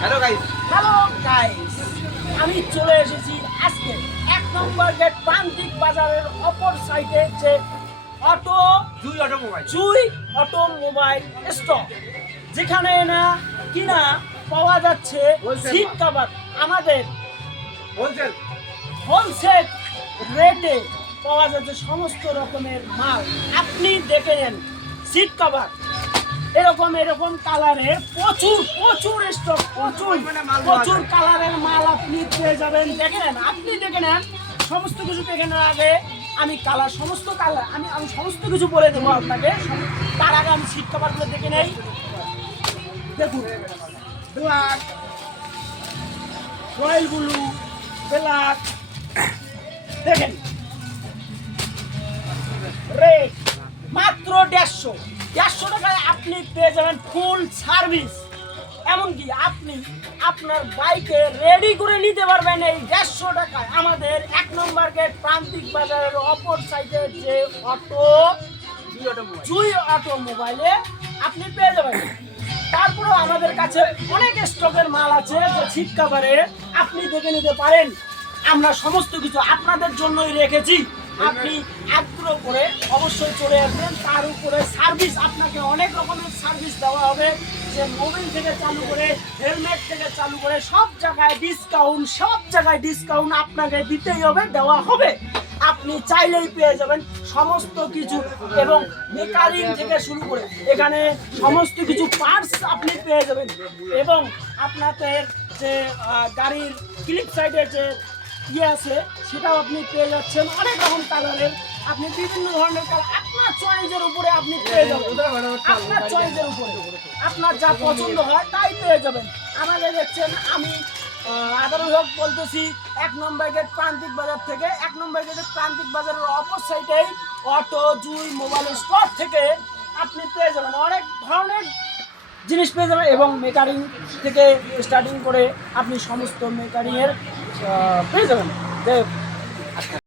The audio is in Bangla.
হ্যালো গাইস, আমি চলে এসেছি আজকে 1 নম্বর গেট প্রান্তিক বাজারের অপর সাইডে যে জুই অটোমোবাইল স্টক, যেখানে না কিনা পাওয়া যাচ্ছে সিট কভার আমাদের হোলসেল রেটে পাওয়া যাচ্ছে সমস্ত রকমের মাল। আপনি দেখে নেন সিট কভার এরকম কালারের প্রচুর স্টক, প্রচুর কালারের মাল আপনি পেয়ে যাবেন। দেখে নেন, আপনি দেখে নেন, সমস্ত কিছু দেখে নেওয়ার আগে আমি সমস্ত কালার আমি সমস্ত কিছু বলে দেবো আপনাকে। তার আগে আমি সিট কভারগুলো দেখে নেই। দেখুন, ব্ল্যাক, রয়্যাল ব্লু, ব্ল্যাক, দেখেন রেড, মাত্র 150 টাকায় আপনি পেয়ে যাবেন ফুল সার্ভিস। এমনকি আপনি আপনার বাইকে রেডি করে নিতে পারবেন এই 150 টাকায় আমাদের 1 নম্বর গেট প্রান্তিক বাজারের অপর সাইডে যে জুই অটোমোবাইলে আপনি পেয়ে যাবেন। তারপরেও আমাদের কাছে অনেক স্টকের মাল আছে যে সিট কভারে আপনি দেখে নিতে পারেন। আমরা সমস্ত কিছু আপনাদের জন্যই রেখেছি। আপনি আগ্রহ করে অবশ্যই চলে আসবেন। তার উপরে সার্ভিস, আপনাকে অনেক রকমের সার্ভিস দেওয়া হবে, যে মোবিল থেকে চালু করে হেলমেট থেকে চালু করে সব জায়গায় ডিসকাউন্ট আপনাকে দিতেই হবে, দেওয়া হবে। আপনি চাইলেই পেয়ে যাবেন সমস্ত কিছু, এবং মেকানিক থেকে শুরু করে এখানে সমস্ত কিছু পার্টস আপনি পেয়ে যাবেন। এবং আপনাদের যে গাড়ির ক্লিপ সাইডের যে আছে সেটাও আপনি পেয়ে যাচ্ছেন। অনেক রকম কালারের আপনি বিভিন্ন ধরনের কালার আপনার চয়েসের উপরে আপনি পেয়ে যাবেন। আপনার চয়েসের উপরে আপনার যা পছন্দ হয় তাই পেয়ে যাবেন। আমাদের দেখছেন, আমি আদারুল হক বলতেছি 1 নম্বর গেট প্রান্তিক বাজার থেকে। 1 নম্বর গেটের প্রান্তিক বাজারের অপর সাইডেই অটো জুই মোবাইল স্টোর থেকে আপনি পেয়ে যাবেন অনেক ধরনের জিনিস পেয়ে যাবেন। এবং মেকানিক থেকে স্টার্টিং করে আপনি সমস্ত মেকানিকের পেয়ে যাবেন।